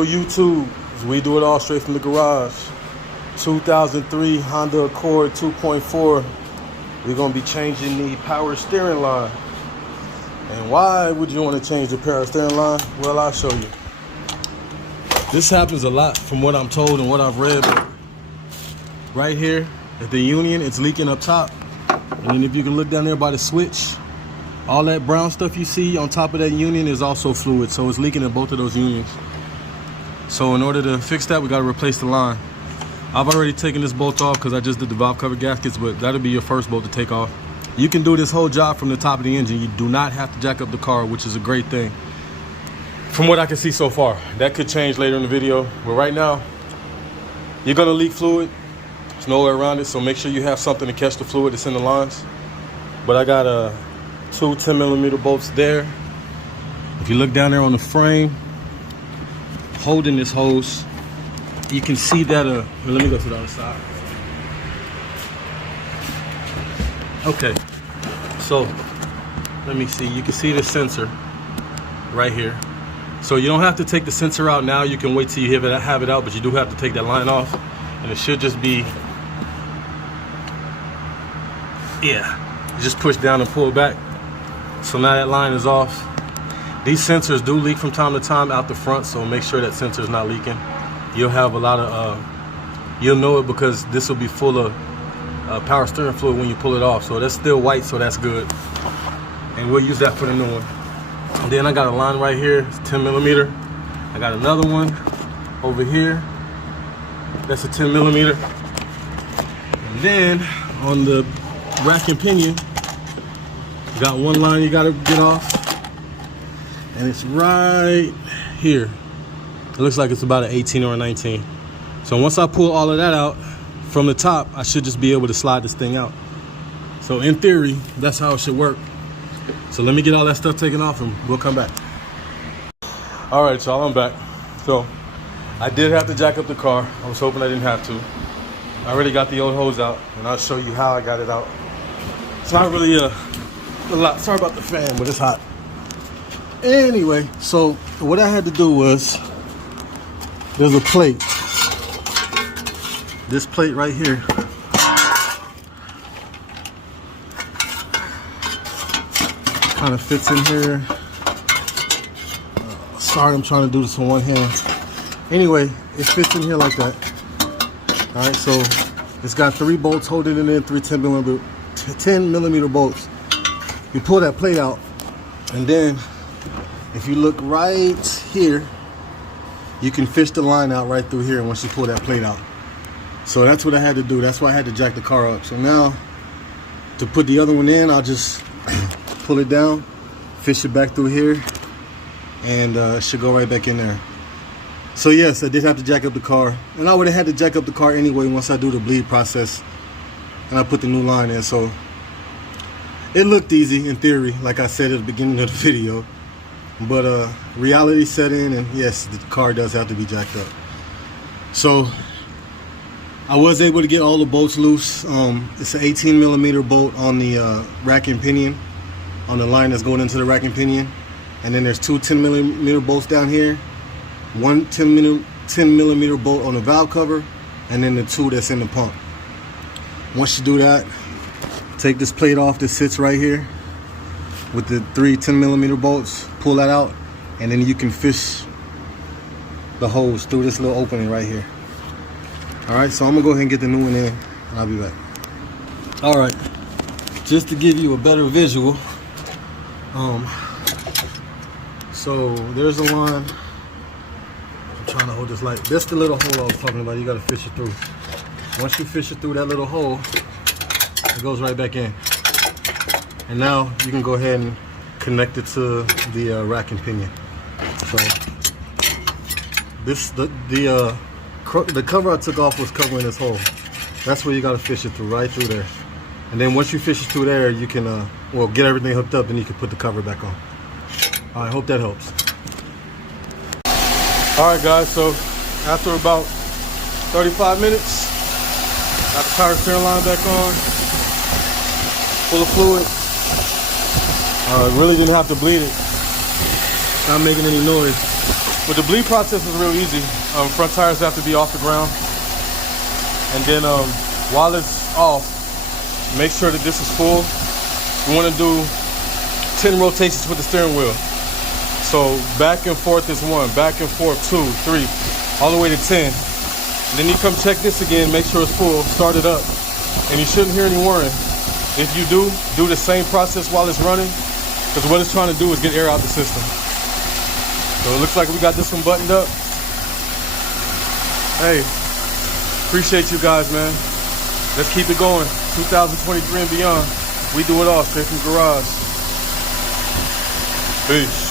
Real YouTube. We do it all straight from the garage. 2003 Honda Accord 2.4. We're going to be changing the power steering line. And why would you want to change the power steering line? Well, I'll show you. This happens a lot from what I'm told and what I've read. Right here at the union, it's leaking up top. And then if you can look down there by the switch, all that brown stuff you see on top of that union is also fluid. So it's leaking in both of those unions. So in order to fix that, we got to replace the line. I've already taken this bolt off because I just did the valve cover gaskets, but that'll be your first bolt to take off. You can do this whole job from the top of the engine. You do not have to jack up the car, which is a great thing. From what I can see so far, that could change later in the video. But right now, you're gonna leak fluid. There's no way around it, so make sure you have something to catch the fluid that's in the lines. But I got two 10mm bolts there. If you look down there on the frame, holding this hose, you can see that, let me go to the other side. Okay, so let me see, you can see the sensor right here. So you don't have to take the sensor out now, you can wait till you have it out, but you do have to take that line off. And it should just be, yeah, you just push down and pull back. So now that line is off. These sensors do leak from time to time out the front, so make sure that sensor is not leaking. You'll have a lot of, you'll know it because this will be full of power steering fluid when you pull it off. So that's still white, so that's good. And we'll use that for the new one. And then I got a line right here, it's 10mm. I got another one over here, that's a 10mm. And then on the rack and pinion, you got one line you gotta get off. And it's right here. It looks like it's about an 18 or a 19. So once I pull all of that out from the top, I should just be able to slide this thing out. So in theory, that's how it should work. So let me get all that stuff taken off and we'll come back. All right, y'all, I'm back. So I did have to jack up the car. I was hoping I didn't have to. I already got the old hose out and I'll show you how I got it out. It's not really a lot. Sorry about the fan, but it's hot. Anyway, so what I had to do was, there's a plate. This plate right here. Kind of fits in here. Sorry, I'm trying to do this with one hand. Anyway, it fits in here like that. All right, so it's got 3 bolts holding it in, 3 10mm bolts. You pull that plate out, and then if you look right here, you can fish the line out right through here once you pull that plate out. So that's what I had to do. That's why I had to jack the car up. So now, to put the other one in, I'll just pull it down, fish it back through here, and it should go right back in there. So yes, I did have to jack up the car. And I would have had to jack up the car anyway once I do the bleed process and I put the new line in. So it looked easy in theory, like I said at the beginning of the video. But reality set in, and yes, the car does have to be jacked up. So I was able to get all the bolts loose. It's an 18mm bolt on the rack and pinion, on the line that's going into the rack and pinion. And then there's 2 10mm bolts down here, one 10mm bolt on the valve cover, and then the 2 that's in the pump. Once you do that, take this plate off that sits right here with the 3 10mm bolts, pull that out, and then you can fish the hose through this little opening right here. All right, so I'm gonna go ahead and get the new one in, and I'll be back. All right, just to give you a better visual, so there's a line. I'm trying to hold this light. That's the little hole I was talking about. You gotta fish it through. Once you fish it through that little hole, it goes right back in. And now you can go ahead and connect it to the rack and pinion. So this the cover I took off was covering this hole. That's where you got to fish it through, right through there. And then once you fish it through there, you can well, get everything hooked up, then you can put the cover back on. I hope that helps. All right, guys. So after about 35 minutes, got the power steering line back on, full of fluid. Really didn't have to bleed it. Not making any noise. But the bleed process is real easy. Front tires have to be off the ground. And then while it's off, make sure that this is full. We want to do 10 rotations with the steering wheel. So back and forth is 1, back and forth 2, 3, all the way to 10. And then you come check this again, make sure it's full, start it up. And you shouldn't hear any whirring. If you do the same process while it's running, because what it's trying to do is get air out the system. So it looks like we got this one buttoned up. Hey, appreciate you guys, man. Let's keep it going. 2023 and beyond. We do it all straight from the garage. Peace.